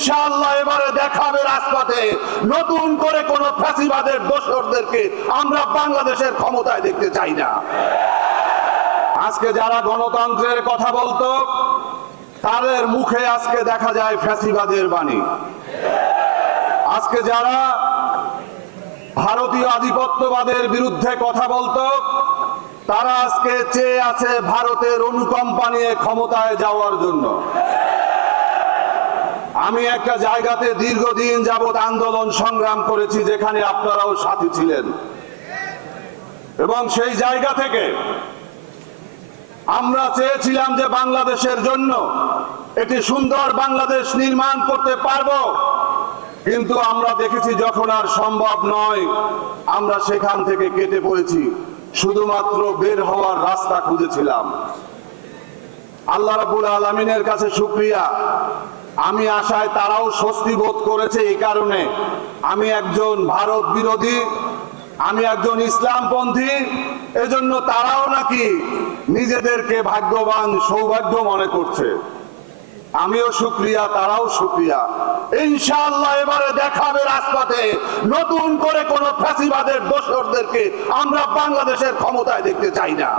ইনশাআল্লাহ এবারে দেখাবে রাজপথে নতুন করে কোন ফ্যাসিবাদের দোসরদেরকে আমরা বাংলাদেশের ক্ষমতায় দেখতে চাই না। আজকে যারা গণতন্ত্রের কথা বলতো তাদের মুখে আজকে দেখা যায় ফ্যাসিবাদের বাণী। আজকে যারা ভারতীয় আধিপত্যবাদের বিরুদ্ধে কথা বলতো তারা আজকে চেয়ে আছে ভারতের অনুকম্পা নিয়ে ক্ষমতায় যাওয়ার জন্য। আমি একটা জায়গাতে দীর্ঘদিন যাবৎ আন্দোলন সংগ্রাম করেছি যেখানে আপনারাও সাথী ছিলেন, এবং সেই জায়গা থেকে আমরা চেয়েছিলাম যে বাংলাদেশের জন্য একটি সুন্দর বাংলাদেশ নির্মাণ করতে পারবো, কিন্তু আমরা দেখেছি যখন আর সম্ভব নয় আমরা সেখান থেকে কেটে পড়েছি, শুধুমাত্র বের হওয়ার রাস্তা খুঁজেছিলাম। আল্লাহ রাব্বুল আলামিনের কাছে শুকরিয়া, আমি আশায় তারাও স্বস্তি বোধ করেছে। এই কারণে আমি একজন ভারত বিরোধী, আমি একজন ইসলামপন্থী, এজন্য তারাও নাকি নিজেদেরকে ভাগ্যবান সৌভাগ্য মনে করছে। আমিও শুকরিয়া, তারাও শুকরিয়া। ইনশাআল্লাহ এবারে দেখাবে রাজপথে নতুন করে কোন ফ্যাসিবাদের দোসরদেরকে আমরা বাংলাদেশের ক্ষমতায় দেখতে চাই না।